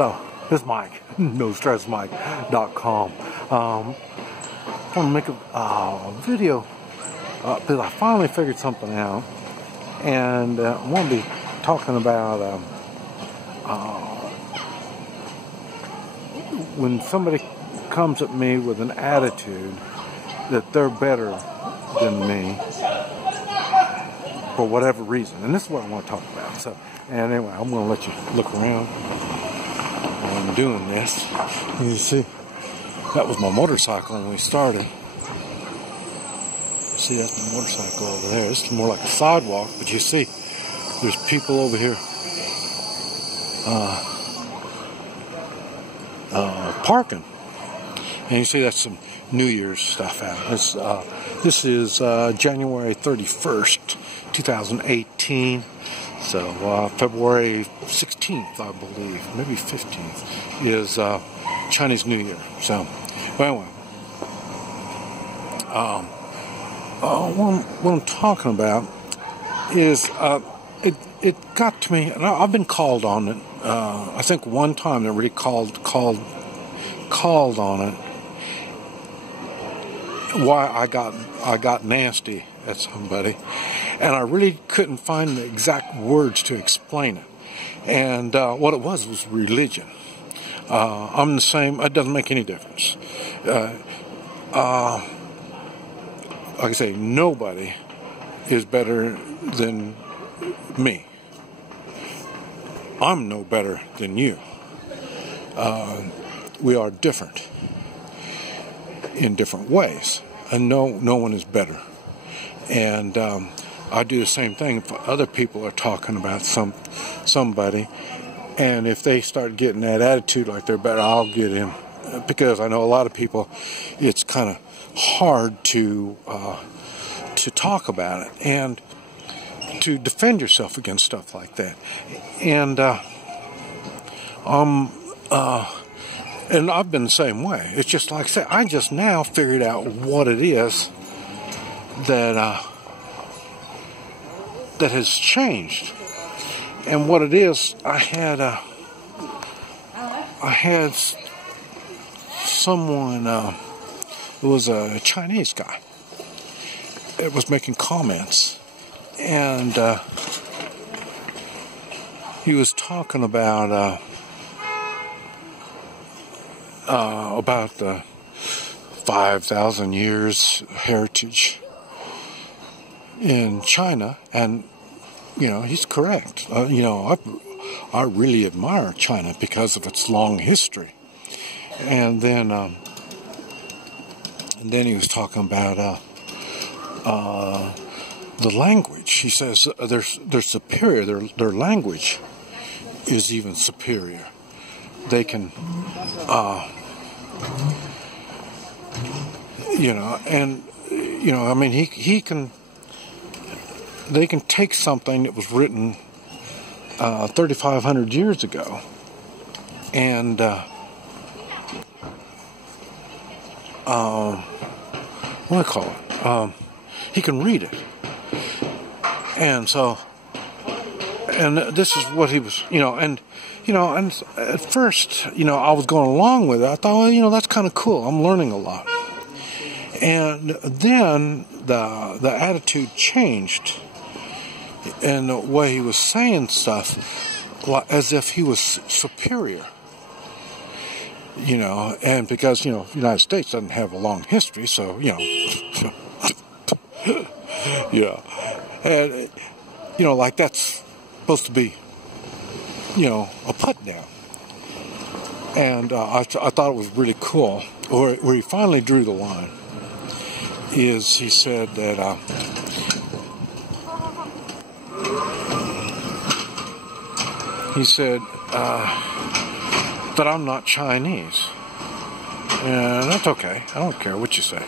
Hello, this is Mike, NoStressMike.com. I want to make a video because I finally figured something out, and I want to be talking about when somebody comes at me with an attitude that they're better than me for whatever reason, and this is what I want to talk about. So, and anyway, I'm going to let you look around. I'm doing this. You see, that was my motorcycle when we started. See, that's my motorcycle over there. It's more like a sidewalk, but you see, there's people over here parking. And you see, that's some New Year's stuff out. This is January 31st, 2018. So February 16th, I believe, maybe 15th, is Chinese New Year. So, well, anyway, what I'm talking about is it got to me, and I've been called on it. I think one time they really called on it. Why I got nasty at somebody, and I really couldn't find the exact words to explain it. And what it was religion. I'm the same. It doesn't make any difference. Like I say, nobody is better than me. I'm no better than you. We are different in different ways, and no one is better. And I do the same thing if other people are talking about somebody, and if they start getting that attitude like they're better, I'll get him, because I know a lot of people, it's kind of hard to talk about it and to defend yourself against stuff like that. And and I've been the same way. It's just like I say, I just now figured out what it is that has changed. And what it is, I had someone, it was a Chinese guy that was making comments, and he was talking about the 5,000 years heritage in China, and he's correct. I really admire China because of its long history. And then he was talking about the language. He says they're superior. Their language is even superior. They can, I mean, he can. They can take something that was written 3,500 years ago, and what do I call it? He can read it, and so, and this is what he was, and at first, I was going along with it. I thought, well, that's kind of cool. I'm learning a lot, and then the attitude changed. And the way he was saying stuff, as if he was superior, and because, the United States doesn't have a long history, so, yeah, and, like that's supposed to be, a put down. And I thought it was really cool. Where he finally drew the line is he said that, he said that I'm not Chinese, and that's okay. I don't care what you say.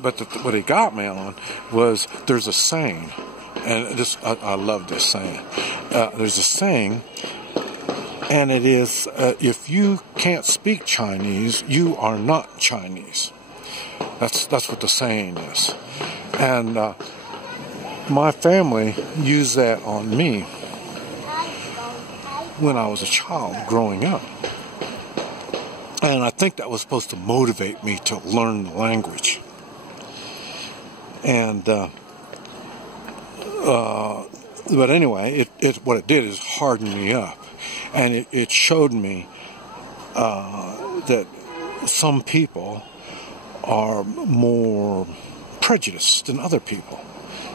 But what he got me on was there's a saying, and I love this saying. There's a saying, and it is, if you can't speak Chinese, you are not Chinese. That's what the saying is, and my family used that on me. when I was a child growing up. And I think that was supposed to motivate me to learn the language. And, but anyway, what it did is harden me up. And it showed me that some people are more prejudiced than other people.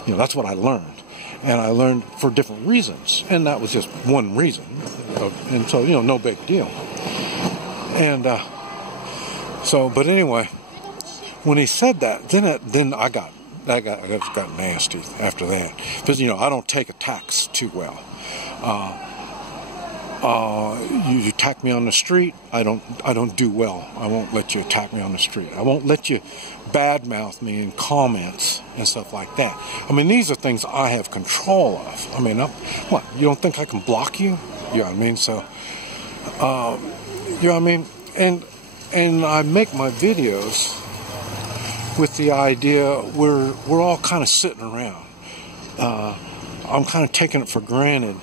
You know, that's what I learned. And I learned for different reasons. And that was just one reason. And so, you know, no big deal. And but anyway, when he said that, then I got nasty after that. Because, you know, I don't take attacks too well. You attack me on the street, I don't do well. I won't let you attack me on the street. I won't let you badmouth me in comments and stuff like that. I mean, these are things I have control of. I mean, what? You don't think I can block you? You know what I mean? So, you know what I mean? And I make my videos with the idea we're all kind of sitting around. I'm kind of taking it for granted.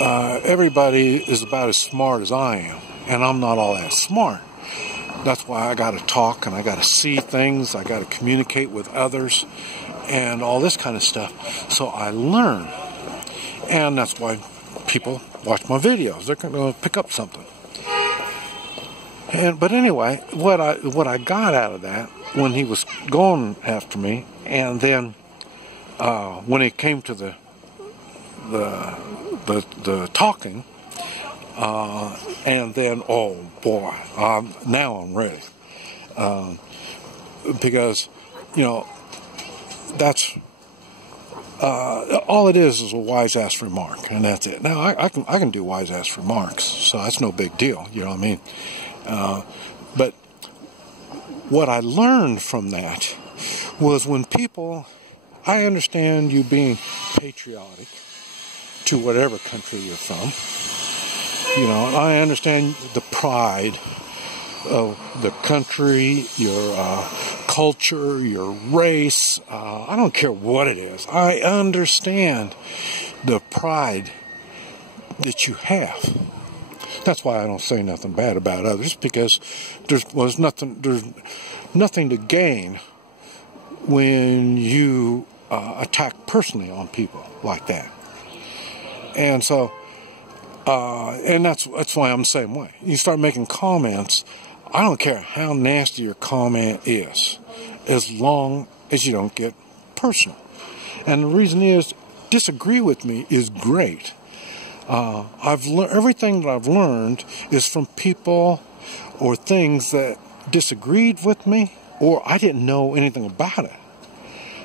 Everybody is about as smart as I am, and I'm not all that smart. That's why I got to talk, and I got to see things, I got to communicate with others, and all this kind of stuff. So I learn, and that's why people watch my videos. They're going to pick up something. But anyway, what I got out of that when he was going after me, and then when it came to the talking, and then, oh boy, now I'm ready. Because, you know, that's, all it is a wise-ass remark, and that's it. Now, I can do wise-ass remarks, so that's no big deal, you know what I mean? But what I learned from that was when people, I understand you being patriotic to whatever country you're from, you know, I understand the pride of the country, your culture, your race, I don't care what it is. I understand the pride that you have. That's why I don't say nothing bad about others, because there's nothing to gain when you attack personally on people like that. And so, and that's why I'm the same way. You start making comments, I don't care how nasty your comment is, as long as you don't get personal. And the reason is, disagree with me is great. Everything that I've learned is from people or things that disagreed with me, or I didn't know anything about it.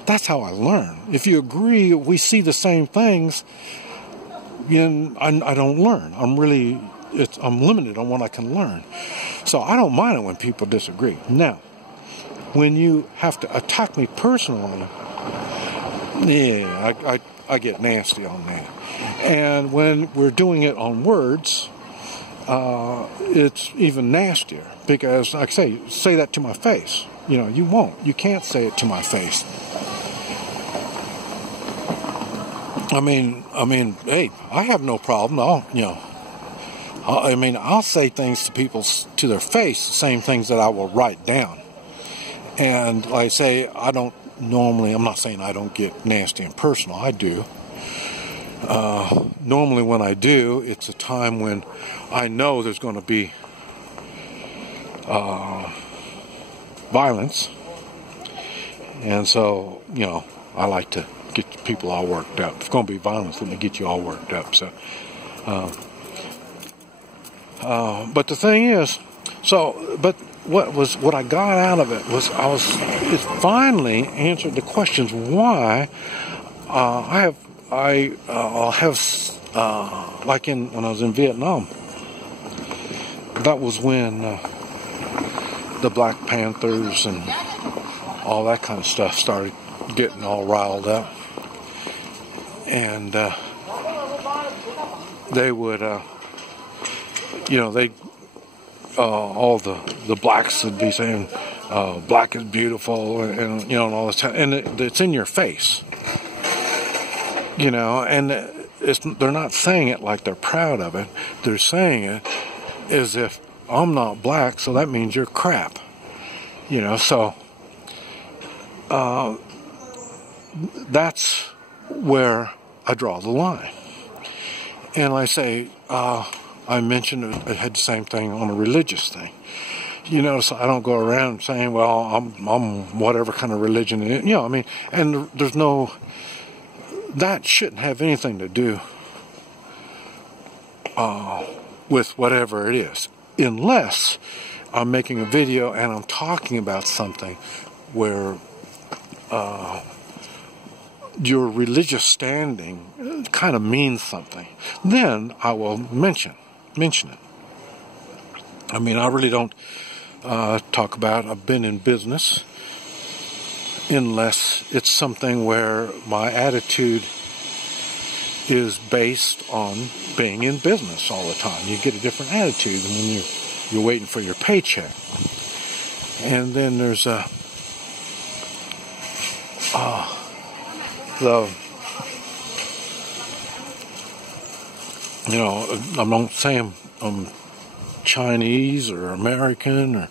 That's how I learn. If you agree, we see the same things, then I don't learn. I'm limited on what I can learn. So I don't mind it when people disagree. Now, when you have to attack me personally, yeah, I get nasty on that. And when we're doing it on words, it's even nastier, because, like I say that to my face. You know, you won't. You can't say it to my face. I mean, hey, I have no problem. I'll say things to people, to their face, the same things that I will write down. And like I say, I'm not saying I don't get nasty and personal. I do. Normally when I do, it's a time when I know there's going to be violence. And so, you know, I like to get people all worked up. If it's going to be violence, let me get you all worked up. So, but the thing is, but what I got out of it was it finally answered the questions why I'll have like when I was in Vietnam. That was when the Black Panthers and all that kind of stuff started getting all riled up, and they would, all the blacks would be saying, "Black is beautiful," and you know, and all this time, and it's in your face, you know, and they're not saying it like they're proud of it. They're saying it as if I'm not black, so that means you're crap. You know, so that's where I draw the line. And like I say, I mentioned I had the same thing on a religious thing. You know, so I don't go around saying, well, I'm whatever kind of religion it is. You know, I mean, and there's no, that shouldn't have anything to do with whatever it is, unless I'm making a video and I'm talking about something where your religious standing kind of means something. Then I will mention it. I mean, I really don't talk about I've been in business unless it's something where my attitude is based on being in business all the time. You get a different attitude than when you're waiting for your paycheck. And then there's you know, I'm not saying I'm Chinese or American or